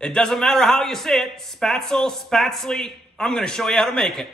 It doesn't matter how you say it, spätzle, spätzle, I'm gonna show you how to make it.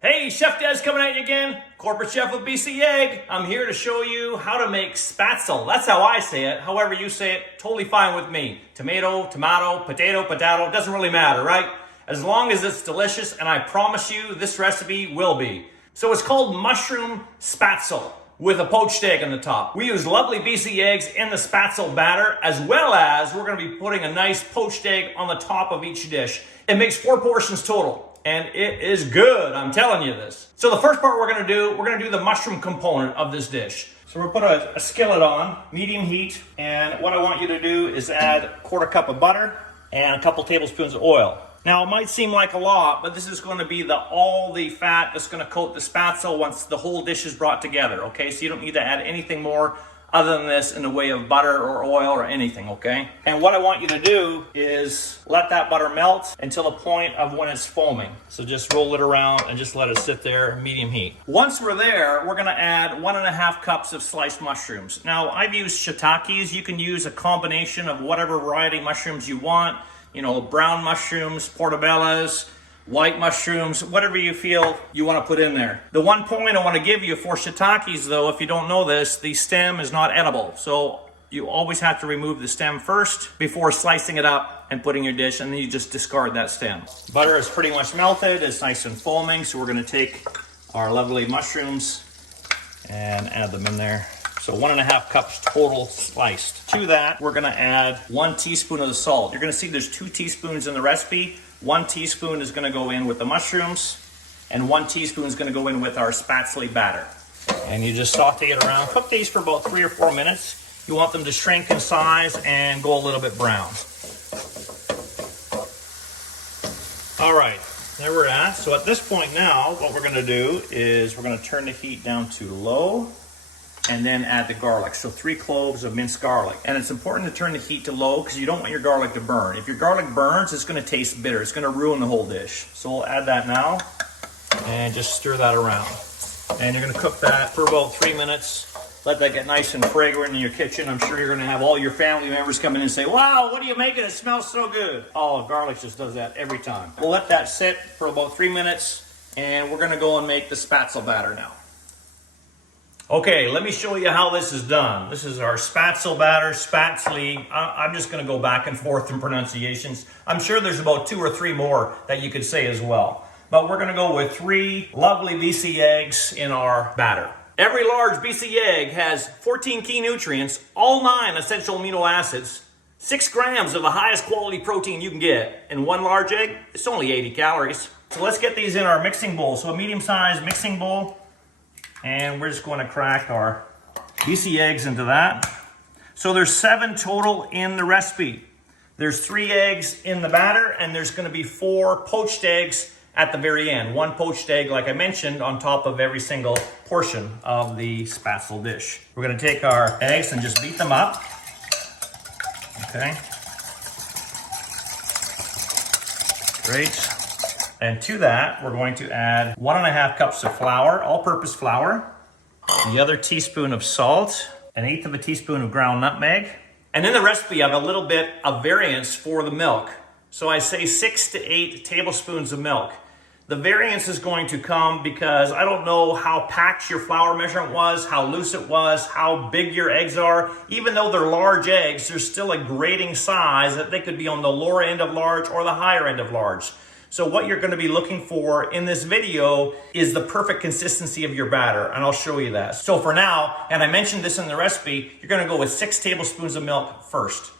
Hey, Chef Dez coming at you again. Corporate Chef of BC Egg. I'm here to show you how to make spätzle. That's how I say it. However you say it, totally fine with me. Tomato, potato, doesn't really matter, right? As long as it's delicious, and I promise you this recipe will be. So it's called mushroom spätzle with a poached egg on the top. We use lovely BC eggs in the spätzle batter, as well as we're gonna be putting a nice poached egg on the top of each dish. It makes 4 portions total. And it is good, I'm telling you this. So the first part we're gonna do the mushroom component of this dish. So we'll put a skillet on, medium heat, and what I want you to do is add 1/4 cup of butter and a couple tablespoons of oil. Now it might seem like a lot, but this is gonna be all the fat that's gonna coat the spätzle once the whole dish is brought together, okay? So you don't need to add anything more other than this in the way of butter or oil or anything, okay? And what I want you to do is let that butter melt until the point of when it's foaming. So just roll it around and just let it sit there, medium heat. Once we're there, we're gonna add 1.5 cups of sliced mushrooms. Now, I've used shiitakes. You can use a combination of whatever variety mushrooms you want. You know, brown mushrooms, portobellos, white mushrooms, whatever you feel you want to put in there. The one point I want to give you for shiitakes, though, if you don't know this, the stem is not edible. So you always have to remove the stem first before slicing it up and putting your dish, and then you just discard that stem. Butter is pretty much melted. It's nice and foaming, so we're going to take our lovely mushrooms and add them in there. So 1.5 cups total sliced. To that, we're going to add 1 teaspoon of the salt. You're going to see there's 2 teaspoons in the recipe. 1 teaspoon is going to go in with the mushrooms, and 1 teaspoon is going to go in with our spätzle batter. And you just saute it around. Cook these for about 3 or 4 minutes. You want them to shrink in size and go a little bit brown. All right, there we're at. So at this point now, what we're going to do is we're going to turn the heat down to low, and then add the garlic. So 3 cloves of minced garlic. And it's important to turn the heat to low because you don't want your garlic to burn. If your garlic burns, it's gonna taste bitter. It's gonna ruin the whole dish. So we'll add that now and just stir that around. And you're gonna cook that for about 3 minutes. Let that get nice and fragrant in your kitchen. I'm sure you're gonna have all your family members come in and say, wow, what are you making? It smells so good. Oh, garlic just does that every time. We'll let that sit for about 3 minutes, and we're gonna go and make the spätzle batter now. Okay, let me show you how this is done. This is our spätzle batter, spätzle. I'm just gonna go back and forth in pronunciations. I'm sure there's about 2 or 3 more that you could say as well. But we're gonna go with 3 lovely BC eggs in our batter. Every large BC egg has 14 key nutrients, all 9 essential amino acids, 6 grams of the highest quality protein you can get. In 1 large egg, it's only 80 calories. So let's get these in our mixing bowl. So a medium-sized mixing bowl. And we're just going to crack our BC eggs into that. So there's 7 total in the recipe. There's 3 eggs in the batter, and there's going to be 4 poached eggs at the very end. 1 poached egg, like I mentioned, on top of every single portion of the spätzle dish. We're going to take our eggs and just beat them up. Okay. Great. And to that, we're going to add 1.5 cups of flour, all-purpose flour, the other teaspoon of salt, 1/8 of a teaspoon of ground nutmeg. And in the recipe, I have a little bit of variance for the milk. So I say 6 to 8 tablespoons of milk. The variance is going to come because I don't know how packed your flour measurement was, how loose it was, how big your eggs are. Even though they're large eggs, there's still a grading size that they could be on the lower end of large or the higher end of large. So what you're going to be looking for in this video is the perfect consistency of your batter, and I'll show you that. So for now, and I mentioned this in the recipe, you're going to go with 6 tablespoons of milk first.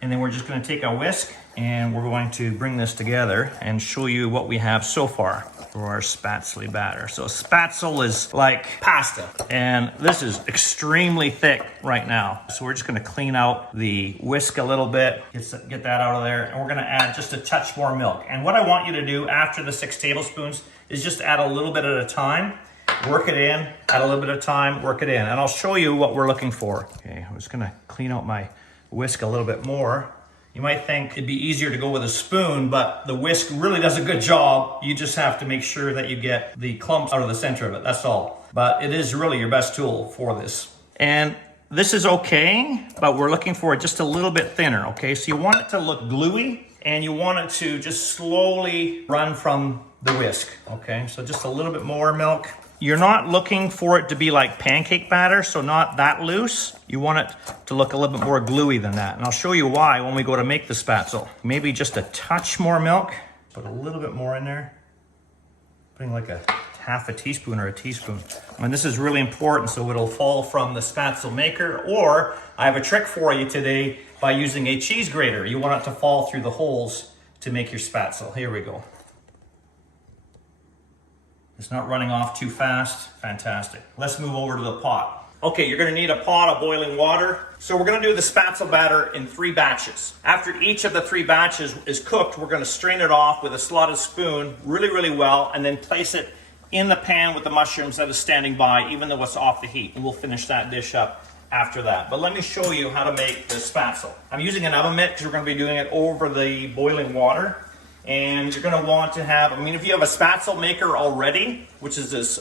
And then we're just going to take our whisk and we're going to bring this together and show you what we have so far for our spätzle batter. So spätzle is like pasta, and this is extremely thick right now. So we're just going to clean out the whisk a little bit, get that out of there, and we're going to add just a touch more milk. And what I want you to do after the 6 tablespoons is just add a little bit at a time. work it in, add a little bit of time, work it in. And I'll show you what we're looking for. Okay, I'm just gonna clean out my whisk a little bit more. You might think it'd be easier to go with a spoon, but the whisk really does a good job. You just have to make sure that you get the clumps out of the center of it, that's all. But it is really your best tool for this. And this is okay, but we're looking for it just a little bit thinner, okay? So you want it to look gluey, and you want it to just slowly run from the whisk, okay? So just a little bit more milk. You're not looking for it to be like pancake batter, so not that loose. You want it to look a little bit more gluey than that. And I'll show you why when we go to make the spaetzle. Maybe just a touch more milk, put a little bit more in there. Putting like a half a teaspoon or a teaspoon. I mean, this is really important so it'll fall from the spaetzle maker, or I have a trick for you today by using a cheese grater. You want it to fall through the holes to make your spaetzle. Here we go. It's not running off too fast. Fantastic. Let's move over to the pot. Okay, you're gonna need a pot of boiling water. So we're gonna do the spaetzle batter in 3 batches. After each of the 3 batches is cooked, we're gonna strain it off with a slotted spoon really, really well, and then place it in the pan with the mushrooms that is standing by, even though it's off the heat. And we'll finish that dish up after that. But let me show you how to make the spaetzle. I'm using an oven mitt because we're gonna be doing it over the boiling water. And you're gonna want to have, I mean, if you have a spaetzle maker already, which is this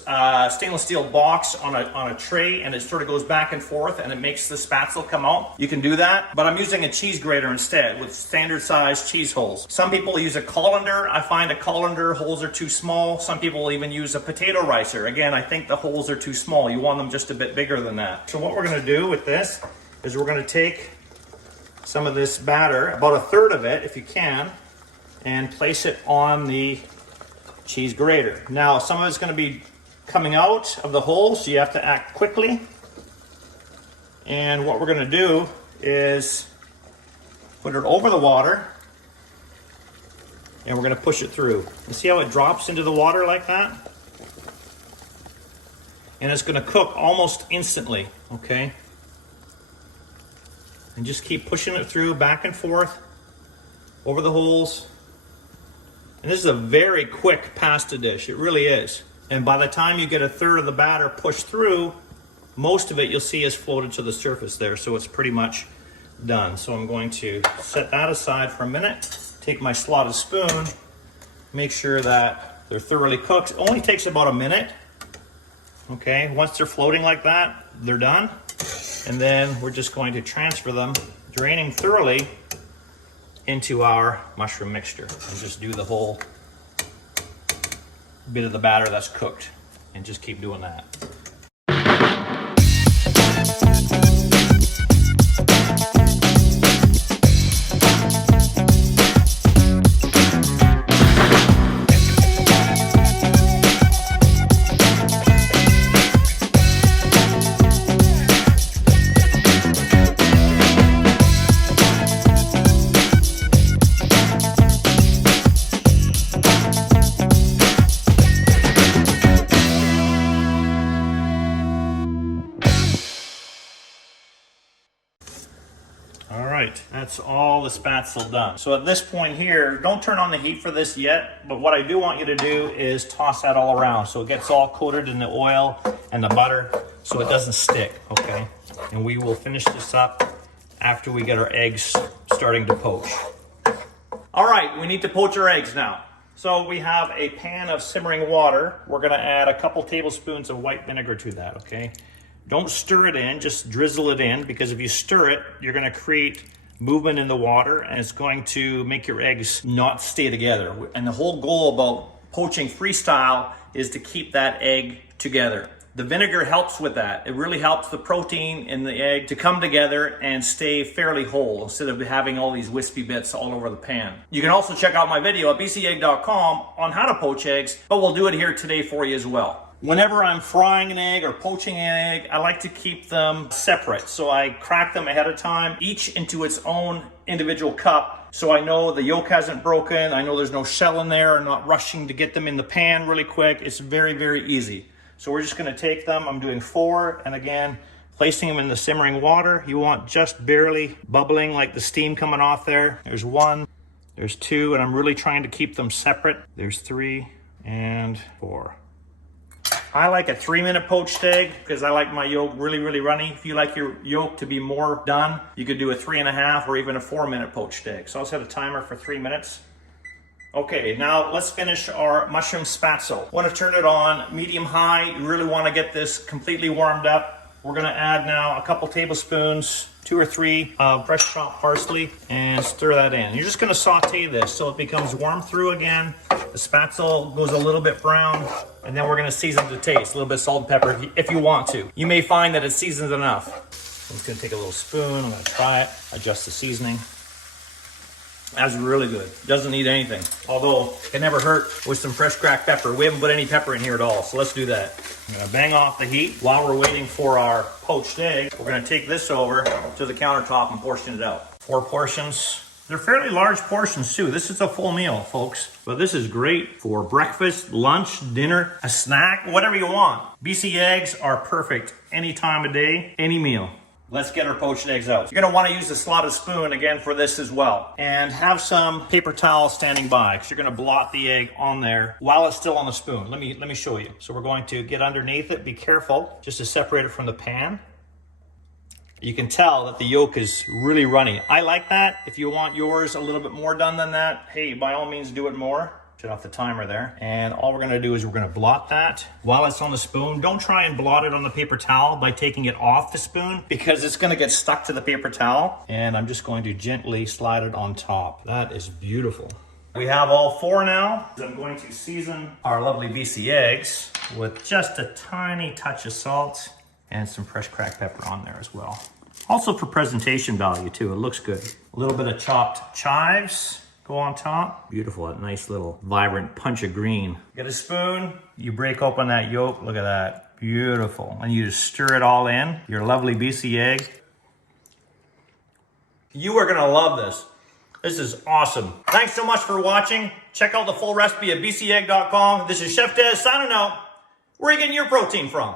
stainless steel box on a tray, and it sort of goes back and forth and it makes the spaetzle come out, you can do that. But I'm using a cheese grater instead with standard size cheese holes. Some people use a colander. I find a colander holes are too small. Some people will even use a potato ricer. Again, I think the holes are too small. You want them just a bit bigger than that. So what we're gonna do with this is we're gonna take some of this batter, about a third of it if you can, and place it on the cheese grater. Now, some of it's going to be coming out of the hole, so you have to act quickly. And what we're going to do is put it over the water, and we're going to push it through. You see how it drops into the water like that? And it's going to cook almost instantly, okay? And just keep pushing it through back and forth over the holes. And this is a very quick pasta dish, it really is. And by the time you get a third of the batter pushed through, most of it you'll see is floated to the surface there, so it's pretty much done. So I'm going to set that aside for a minute, take my slotted spoon, make sure that they're thoroughly cooked. It only takes about a minute, okay? Once they're floating like that, they're done. And then we're just going to transfer them, draining thoroughly into our mushroom mixture, and just do the whole bit of the batter that's cooked, and just keep doing that. That's all the spaetzle done. So at this point here, don't turn on the heat for this yet, but what I do want you to do is toss that all around so it gets all coated in the oil and the butter so it doesn't stick, okay? And we will finish this up after we get our eggs starting to poach. All right, we need to poach our eggs now. So we have a pan of simmering water. We're gonna add a couple tablespoons of white vinegar to that, okay? Don't stir it in, just drizzle it in, because if you stir it, you're gonna create movement in the water, and it's going to make your eggs not stay together. And the whole goal about poaching freestyle is to keep that egg together. The vinegar helps with that. It really helps the protein in the egg to come together and stay fairly whole instead of having all these wispy bits all over the pan. You can also check out my video at bcegg.com on how to poach eggs, but we'll do it here today for you as well. Whenever I'm frying an egg or poaching an egg, I like to keep them separate. So I crack them ahead of time, each into its own individual cup. So I know the yolk hasn't broken. I know there's no shell in there. I'm not rushing to get them in the pan really quick. It's very, very easy. So we're just gonna take them. I'm doing 4, and again, placing them in the simmering water. You want just barely bubbling, like the steam coming off there. There's 1, there's 2, and I'm really trying to keep them separate. There's 3 and 4. I like a 3-minute poached egg because I like my yolk really, really runny. If you like your yolk to be more done, you could do a 3.5 or even a 4-minute poached egg. So I'll set a timer for 3 minutes. Okay, now let's finish our mushroom spaetzle. Want to turn it on medium high. You really want to get this completely warmed up. We're going to add now a couple tablespoons, 2 or 3 fresh chopped parsley, and stir that in. You're just going to saute this so it becomes warm through again. The spaetzle goes a little bit brown, and then we're going to season to taste. A little bit of salt and pepper if you want to. You may find that it's seasoned enough. I'm just going to take a little spoon. I'm going to try it, adjust the seasoning. That's really good. Doesn't need anything. Although, it never hurt with some fresh cracked pepper. We haven't put any pepper in here at all, so let's do that. I'm gonna bang off the heat. While we're waiting for our poached egg, we're gonna take this over to the countertop and portion it out. 4 portions. They're fairly large portions too. This is a full meal, folks. But this is great for breakfast, lunch, dinner, a snack, whatever you want. BC eggs are perfect any time of day, any meal. Let's get our poached eggs out. You're gonna wanna use a slotted spoon again for this as well. And have some paper towel standing by because you're gonna blot the egg on there while it's still on the spoon. Let me show you. So we're going to get underneath it, be careful, just to separate it from the pan. You can tell that the yolk is really runny. I like that. If you want yours a little bit more done than that, hey, by all means do it more. Shut off the timer there. And all we're gonna do is we're gonna blot that while it's on the spoon. Don't try and blot it on the paper towel by taking it off the spoon because it's gonna get stuck to the paper towel. And I'm just going to gently slide it on top. That is beautiful. We have all 4 now. I'm going to season our lovely BC eggs with just a tiny touch of salt and some fresh cracked pepper on there as well. Also for presentation value too, it looks good. A little bit of chopped chives. Go on top. Beautiful, that nice little vibrant punch of green. Get a spoon, you break open that yolk, look at that. Beautiful. And you just stir it all in, your lovely BC egg. You are gonna love this. This is awesome. Thanks so much for watching. Check out the full recipe at bcegg.com. This is Chef Dez signing out. Where are you getting your protein from?